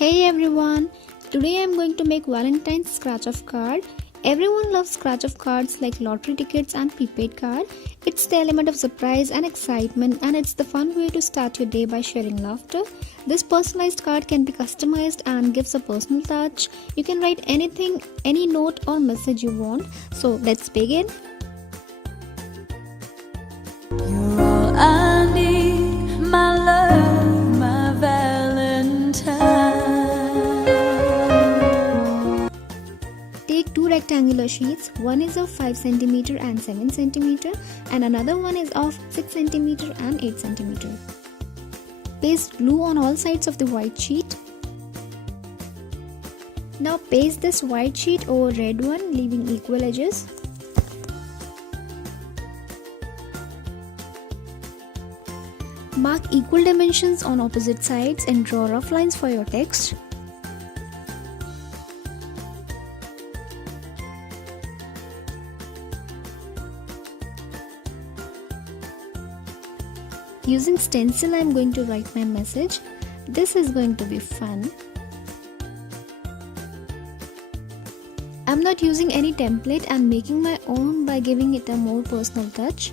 Hey everyone! Today I'm going to make Valentine's scratch of card. Everyone loves scratch of cards like lottery tickets and prepaid card. It's the element of surprise and excitement, and it's the fun way to start your day by sharing laughter. This personalized card can be customized and gives a personal touch. You can write anything, any note or message you want. So let's begin. You're all I need, my love, my Valentine. Take two rectangular sheets. One is of 5 cm and 7 cm, and another one is of 6 cm and 8 cm. Paste glue on all sides of the white sheet. Now paste this white sheet over red one, leaving equal edges. Mark equal dimensions on opposite sides and draw rough lines for your text. Using stencil, I am going to write my message. This is going to be fun. I am not using any template and making my own by giving it a more personal touch.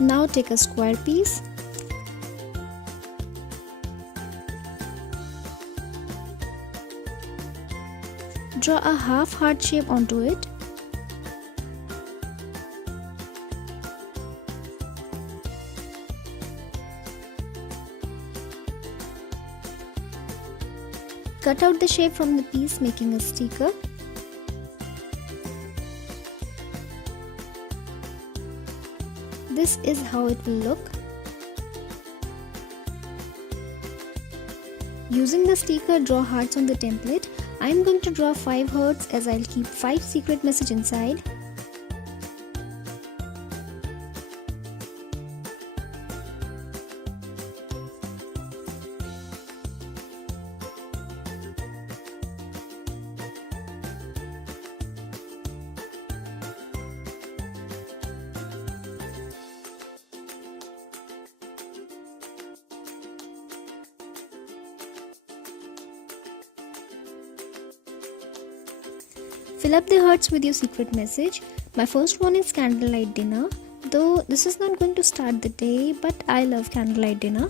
Now take a square piece. Draw a half heart shape onto it. Cut out the shape from the piece, making a sticker. This is how it will look. Using the sticker, draw hearts on the template. I am going to draw 5 hearts as I'll keep 5 secret messages inside. Fill up the hearts with your secret message. My first one is candlelight dinner. Though this is not going to start the day, but I love candlelight dinner.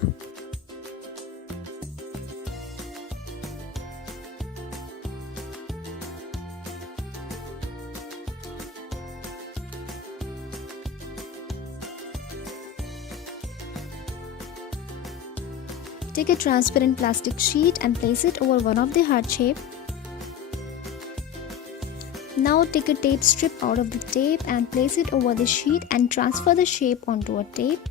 Take a transparent plastic sheet and place it over one of the heart shape. Now take a tape strip out of the tape and place it over the sheet and transfer the shape onto a tape.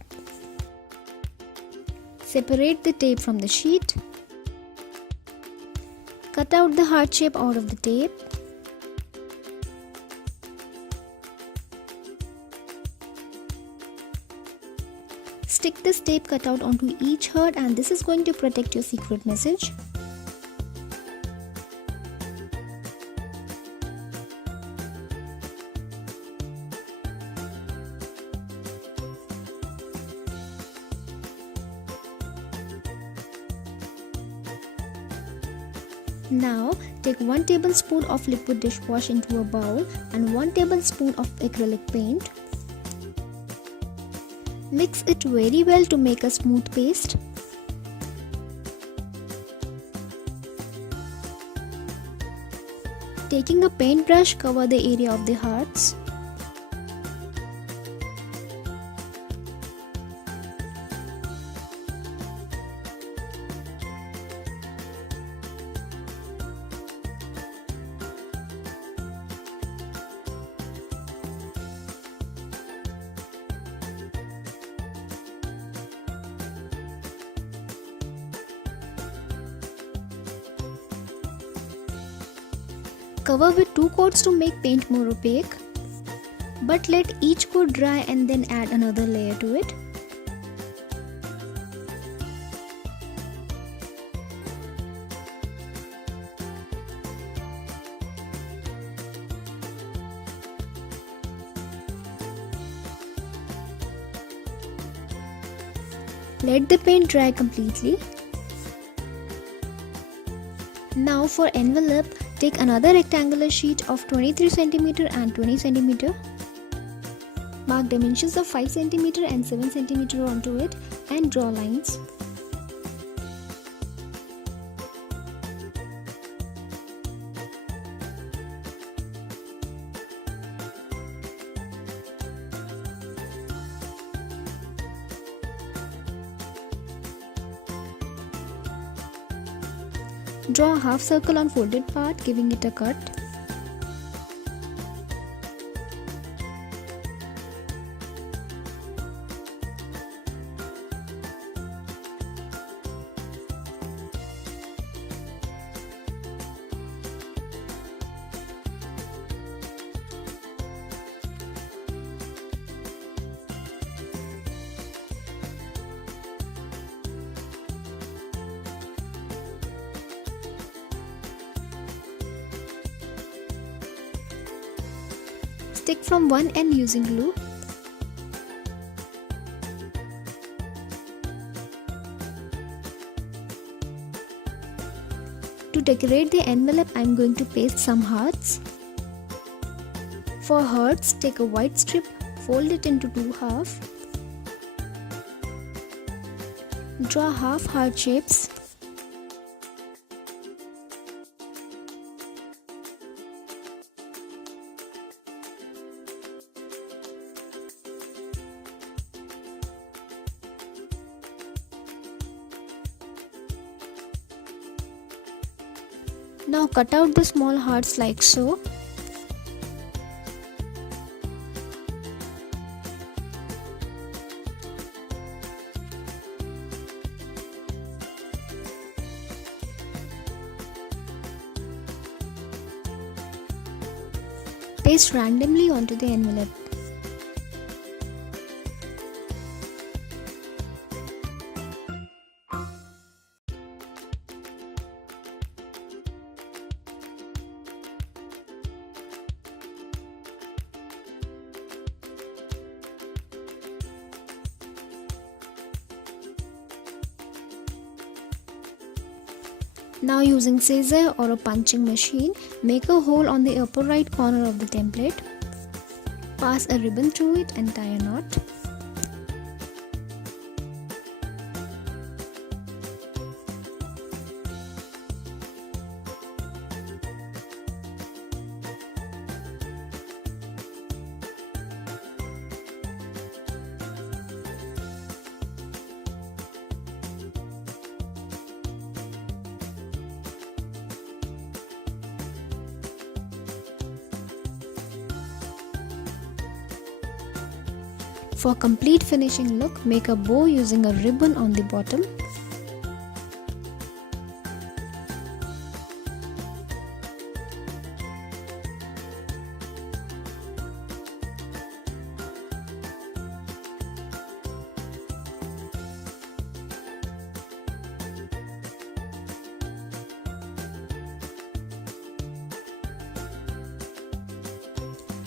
Separate the tape from the sheet. Cut out the heart shape out of the tape. Stick this tape cut out onto each heart, and this is going to protect your secret message. Now take 1 tablespoon of liquid dishwash into a bowl and 1 tablespoon of acrylic paint. Mix it very well to make a smooth paste. Taking a paintbrush, cover the area of the hearts. Cover with 2 coats to make paint more opaque, but let each coat dry and then add another layer to it. Let the paint dry completely. Now for envelope, take another rectangular sheet of 23 cm and 20 cm. Mark dimensions of 5 cm and 7 cm onto it and draw lines. Draw a half circle on folded part, giving it a cut. Stick from one end using glue. To decorate the envelope, I am going to paste some hearts. For hearts, take a white strip, fold it into 2 halves. Draw half heart shapes. Now cut out the small hearts like so. Paste randomly onto the envelope. Now using scissor or a punching machine, make a hole on the upper right corner of the template. Pass a ribbon through it and tie a knot. For complete finishing look, make a bow using a ribbon on the bottom.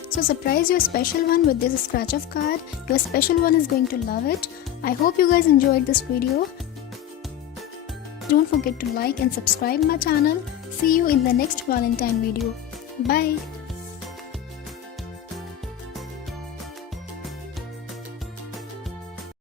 So surprise your special one with this scratch of card. Your special one is going to love it. I hope you guys enjoyed this video. Don't forget to like and subscribe my channel. See you in the next Valentine video. Bye.